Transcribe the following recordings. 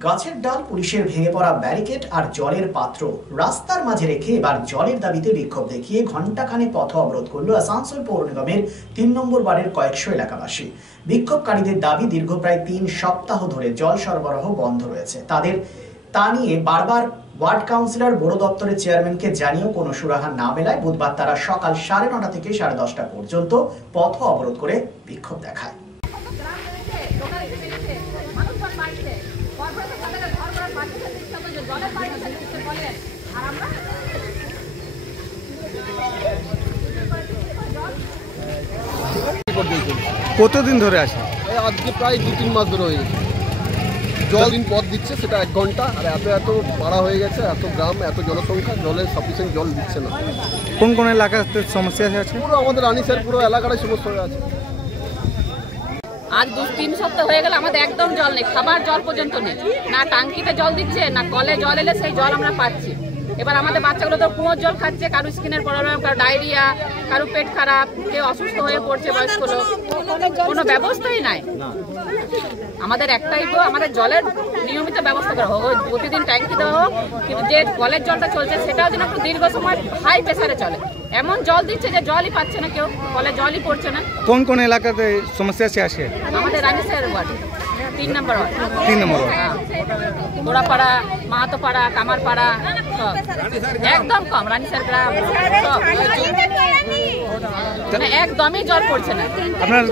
গাছের ডাল, পুলিশের ভেঙে পড়া ব্যারিকেড আর জলের পাত্র রাস্তার মাঝে রেখে এবার জলের দাবিতে বিক্ষোভ দেখিয়ে ঘণ্টাখানেক পথ অবরোধ করল আসানসোল পৌর নিগমের ৩ নম্বর ওয়ার্ডের কয়েকশো এলাকাবাসী। বিক্ষোভকারীদের দাবি, দীর্ঘ প্রায় ৩ সপ্তাহ ধরে জল সরবরাহ বন্ধ রয়েছে। তা নিয়ে বারবার ওয়ার্ড কাউন্সিলর বড় দপ্তরের চেয়ারম্যানকে জানিয়েও কোনো সুরাহা না মেলায় বুধবার তারা সকাল 9:30 থেকে 10:30 পর্যন্ত পথ অবরোধ করে বিক্ষোভ দেখায়। কতদিন ধরে আছে? আজকে প্রায় 2-3 মাস ধরে হয়ে গেছে। জল দিন পথ দিচ্ছে, সেটা 1 ঘন্টা। আর এত পাড়া হয়ে গেছে, এত গ্রাম, এত জনসংখ্যা, জলের সাফিসিয়েন্ট জল দিচ্ছে না। কোন কোন এলাকাতে সমস্যা আছে? পুরো আমাদের রানীসের পুরো এলাকাটাই সমস্যা হয়ে আছে। আজ 2-3 সপ্তাহ হয়ে গেল আমাদের একদম জল নেই, খাবার জল পর্যন্ত নেই। না টাঙ্কিতে জল দিচ্ছে, না কলে জল এলে সেই জল আমরা পাচ্ছি। এবার আমাদের বাচ্চাগুলো তো কুয়োর জল খাচ্ছে, কারো স্কিনের প্রবলেম, কারো ডায়রিয়া, কারো পেট খারাপ, কেউ অসুস্থ হয়ে পড়ছে, বয়স্ক লোক, কোনো ব্যবস্থাই নাই। আমাদের একটাই তো আমাদের জলের নিয়মিত ব্যবস্থা করা হোক, প্রতিদিন ট্যাঙ্কি দেওয়া হোক, কিন্তু যে কলের জলটা চলছে সেটাও যেন একটু দীর্ঘ সময় হাই প্রেসারে চলে। এমন জল দিচ্ছে যে জলই পাচ্ছে না কেউ, কলে জলই পড়ছে না। কোন কোন এলাকাতে সমস্যা আছে? আমাদের রানীসের ওয়ার্ডে 3 নম্বর ওয়ার্ড। 3 নম্বর ওয়ার্ড, গোড়াপাড়া, মাহাতোপাড়া, কামারপাড়া, একদম কম। রানীসের গ্রাম একদমই জল পড়ছে না। আপনার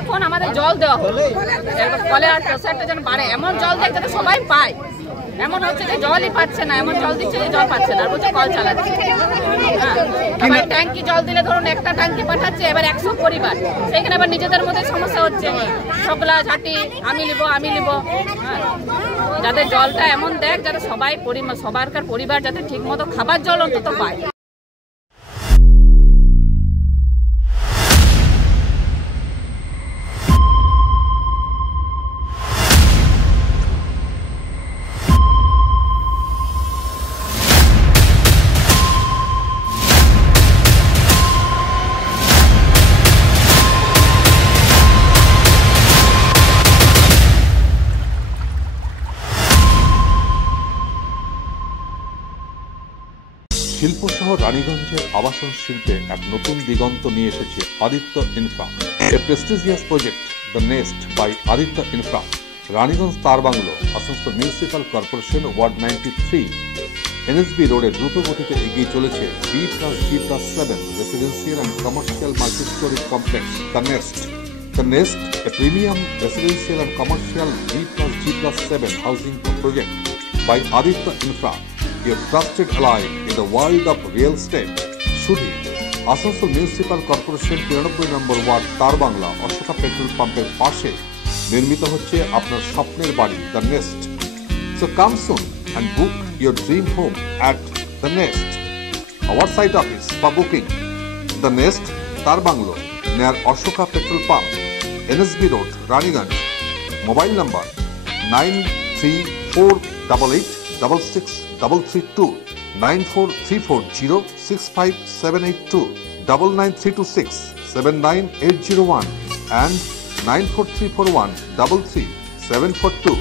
এখন আমাদের জল দেওয়া হলো, কলে আর প্রেসারটা যেন বাড়ে, এমন জল দেয় যাতে সবাই পায়। এমন হচ্ছে যে জলই পাচ্ছে না, এমন জল দিচ্ছে যে জল পাচ্ছে না, আর বলছে কল চালাচ্ছে। আবার ট্যাঙ্কি জল দিলে ধরুন একটা ট্যাঙ্কি পাঠাচ্ছে, এবার 100 পরিবার, সেখানে আবার নিজেদের মধ্যে সমস্যা হচ্ছে, সকলা ঝাঁটি আমি নিব। যাতে জলটা এমন দেখ যাতে সবারকার পরিবার যাতে ঠিক মতো খাবার জল অন্তত পায়। শিল্প শহর রানীগঞ্জের আবাসন শিল্পে এক নতুন দিগন্ত নিয়ে এসেছে Aditya infra, a prestigious project the Nest by Aditya infra. Raniganj তার bungalow, Asansol municipal corporation, ward 93, NSB রোডে দ্রুত গতিতে এগিয়ে চলেছে B+G+7 residential and commercial multi-storey complex the Nest. The Nest, a premium residential and commercial B+G+7 housing project by Aditya Infra, your trusted ally in the world of real estate. Shudhi, Asansol Municipal Corporation 93 number word তার Bangla Ashoka petrol পাম্পের পাশে নির্মিত হচ্ছে আপনার স্বপ্নের বাড়ি the nest. So come soon and book your dream home at the Nest. Our site office for booking the Nest তার bungalow near Ashoka Petrol Pump, NSB Road, Raniganj. Mobile number 9348866332, 9434065782, 99326 79801 and 94341 33742.